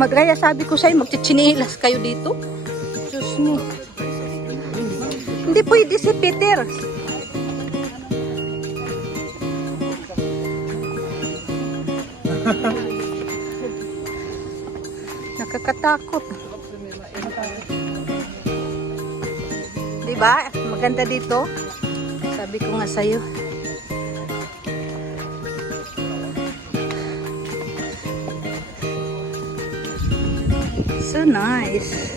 Magaya sabi ko sa'yo, magchichinilas kayo dito. Diyos me. Hindi pwede si Peter. Nakakatakot. Diba? Maganda dito. Sabi ko nga sa'yo. So nice.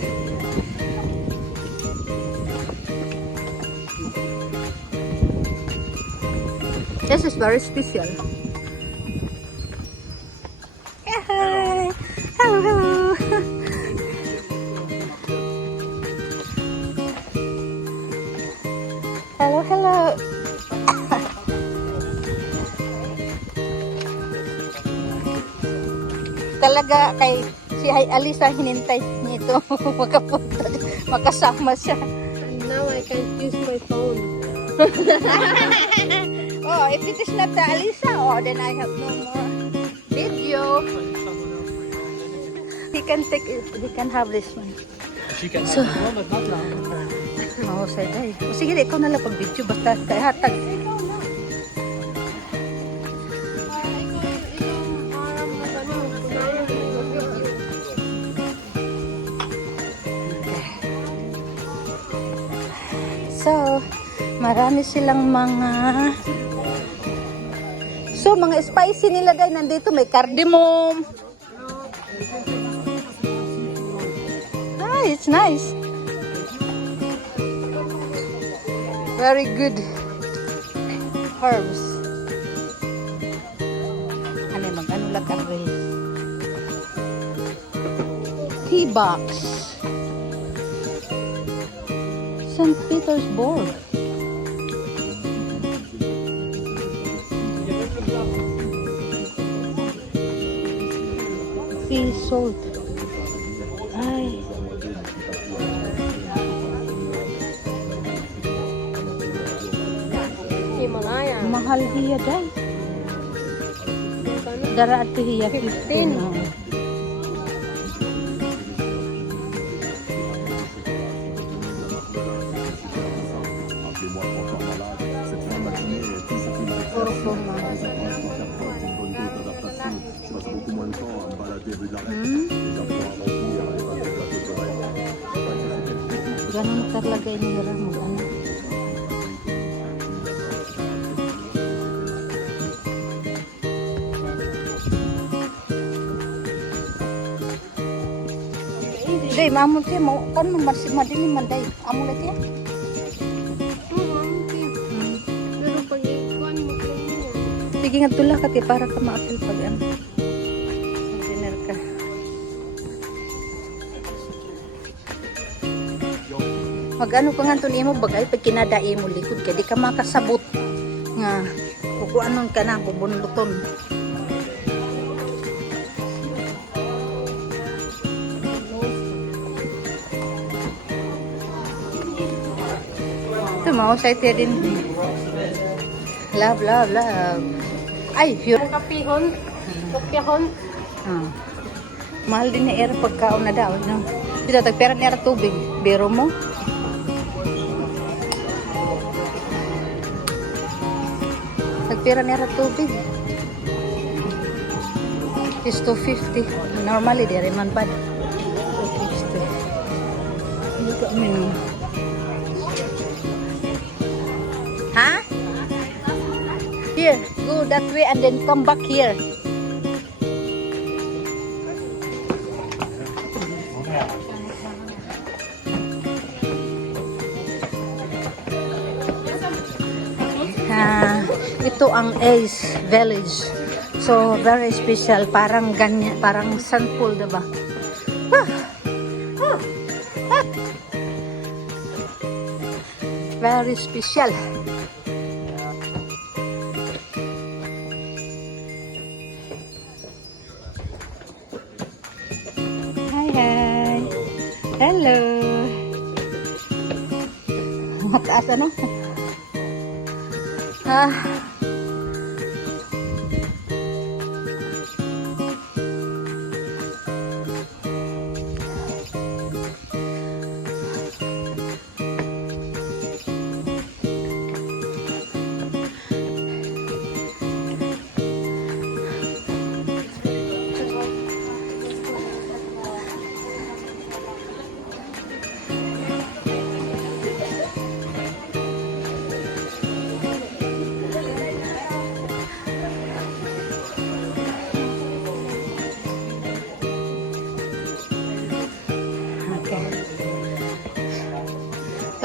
This is very special. Hi. Hello, hello. Hello, hello. Talaga kay si Alisa hinintay nito makapunta, makasama siya. Now I can't use my phone. Oh, if it is not the Alisa, oh, then I have no more video. He can take it. He can have this one. She can So- have one, but not long. Oh, say day. O sige, ikaw na lang pag-video. Basta tayo hatag. So, marami silang mga... So, mga spicy nilagay nandito. May cardamom. Ah, it's nice. Very good herbs. Ano mag-ano lang ka rin. Tea box. St. Petersburg. Sea salt. Ay. Himalaya. Mahal hiya day. Dara at hiya 15. Oh. Puro fromage. Ganun talaga inira mo. Ano? Day, mamon siya mo. Kan mo madini man day. Amo lagi ya. Pero pag ikuan mo kayo niya. Sige nga tula ka ti para ka maapil pag ano. Dinner ka. Mag-ano ka nga ito mo bagay pag kinadai mo likod kaya di ka makasabot nga kukuanon ka na bubunluton. Ito mo sa ito din. Love, love, love. Ay, yun. Ang kapihon. Kapihon. Ah. Mahal din na air pagkaon na daw. No? Ito, tagpera na air tubig. Biro mo. Tagpera na air tubig. It's 250. Normally, di rin man bad. 250. Hindi ka uminom. Ha? Here, go that way and then come back here. Ito ang Ace Village. So, very special. Parang ganyan, parang sample, diba? Very special. Hi, hi. Hello. Mataas ano?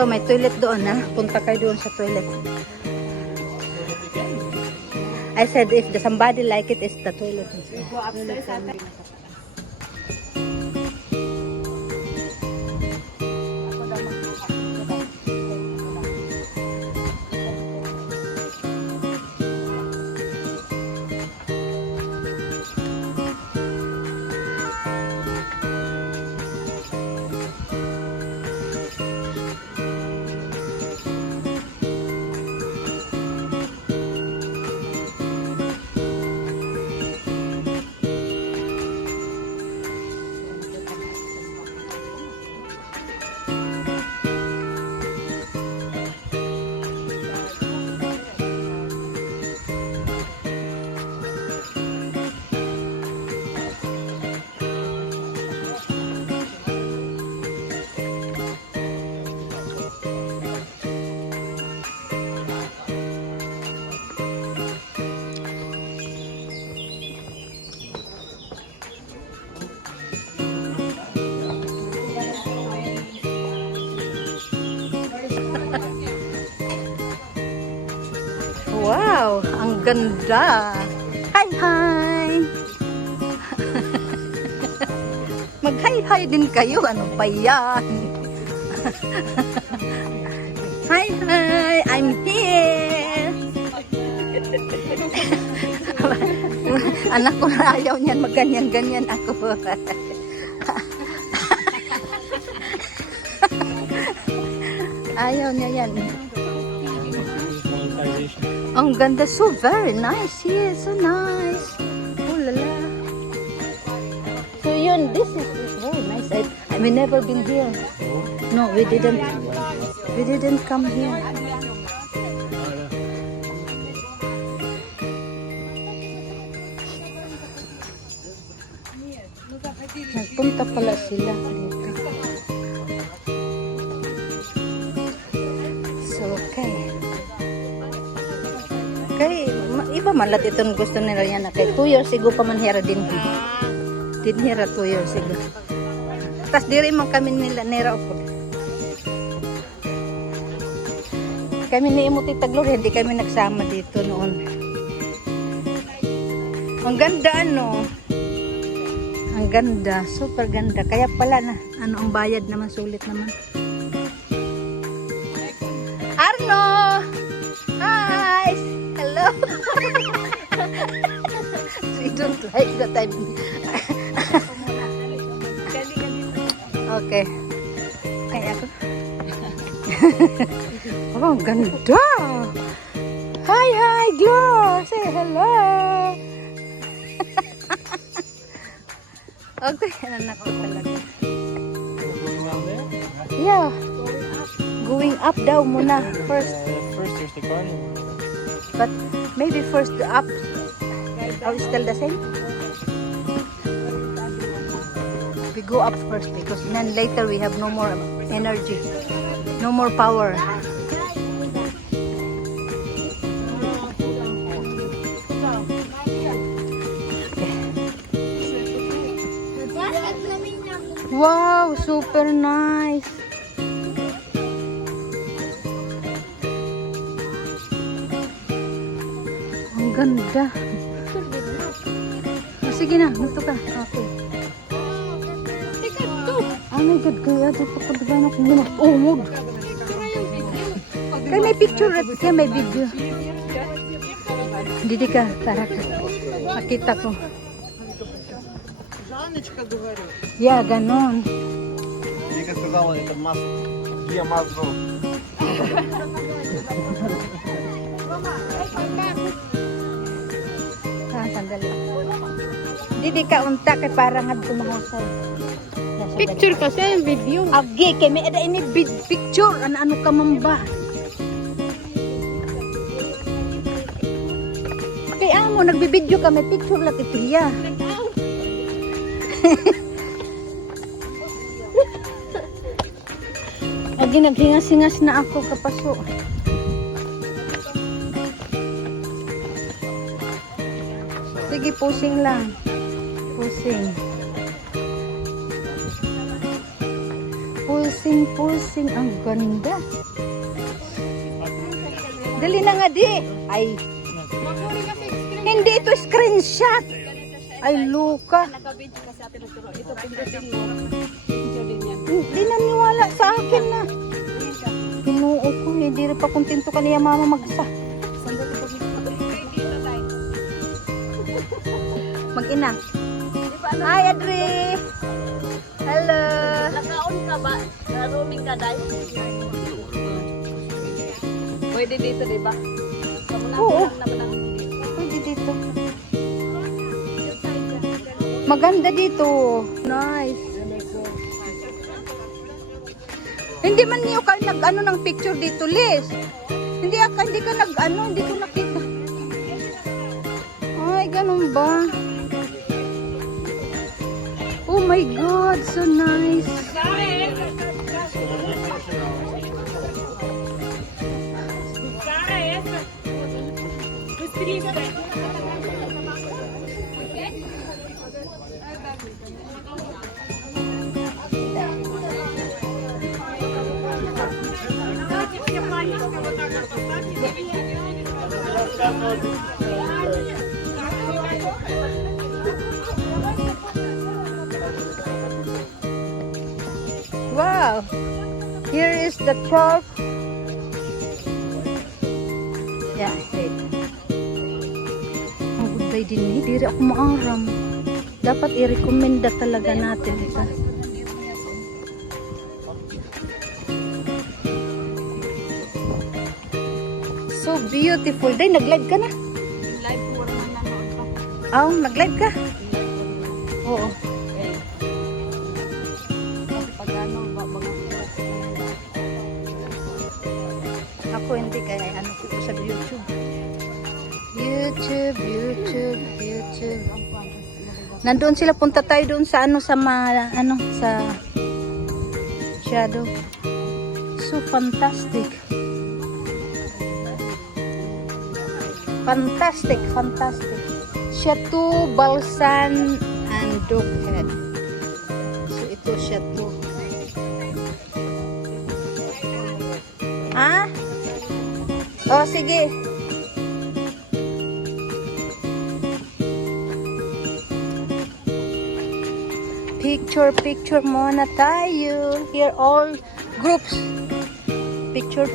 So, may toilet doon, ha? Punta kayo doon sa toilet. I said, if somebody like it, it's the toilet. Wow, ang ganda. Hi, hi. Mag-hi-hi din kayo. Ano pa yan? Hi, hi. I'm here. Anak ko na ayaw niyan magganyan-ganyan ako. Ayaw niya yan. Ang ganda, so very nice here, so nice. Oh la la. So yun, this is very nice. We never been here. No, we didn't come here. Nagpunta pala sila dito. So, okay. Kay iba man lat itong gusto nila yan na kay 2 years ago pa man hira din hira 2 years ago. Tas diri man kami nila nera po. Kami ni imo Tita Gloria, hindi kami nagsama dito noon. Ang ganda ano. Ang ganda, super ganda. Kaya pala na ano ang bayad naman, sulit naman. Arno! Hi! Hello! We don't like that I'm... Okay. Kaya ako. Oh, ang ganda! Hi, hi, Glo! Say hello! Okay, anak ko talaga. Yeah. Going up daw muna first. First there's the carnival. But maybe first the up. Are we still the same? We go up first because then later we have no more energy. No more power. Wow, super nice. Ang ganda. Oh, sige na, dito ka. Okay. Oh my God, kaya dito pa diba na kung umog. Kaya may picture, kaya may video. Didi ka, tara ka. Makita ko. Жанночка, говорю. Yeah, ganon. Вика сказала, это Гия Мазро. Sandali. Didi ka unta kay parang nga tumahusay. Picture kasi yung video. Agi, kay may ada ini picture. Ano ka mamba? Kay amo, nagbibideo ka, may picture lang ito ya. Agi, naghingas-hingas na ako kapaso. Sige, pusing lang. Pusing. Pusing-pusing. Ang ganda. Dali na nga di. Ay. Hindi ito screenshot. Ay, Luka. Hindi naniwala sa akin na. Kinuo ko. Hindi rin pa kontento ka niya mama magsa. Mag-ina. Hi, Adri. Hello. Nakaon ka ba? Roaming ka dahil? Pwede dito, di ba? Oo. Pwede dito. Maganda dito. Nice. Hindi man niyo ka nag-ano ng picture dito, Liz. Hindi ka nag-ano, hindi ko nakita. Ay, ganun ba? Oh my God, so nice. Wow, here is the church. Yeah, wait. Ang gulay din eh, diri ako maaram. Dapat i-recommenda talaga natin ito. So beautiful. Day, nag-live ka na? Live ko naman nanood pa. Oh, nag-live ka? Oo. Pag ano, Ako hindi kaya ano ko sa YouTube. YouTube. Nandoon sila, punta tayo doon sa ano sa sa shadow. So fantastic. Fantastic. Chateau Balsan and Doghead. So ito Chateau. Ha? Oh, sige. Picture muna tayo. Here all groups. Picture.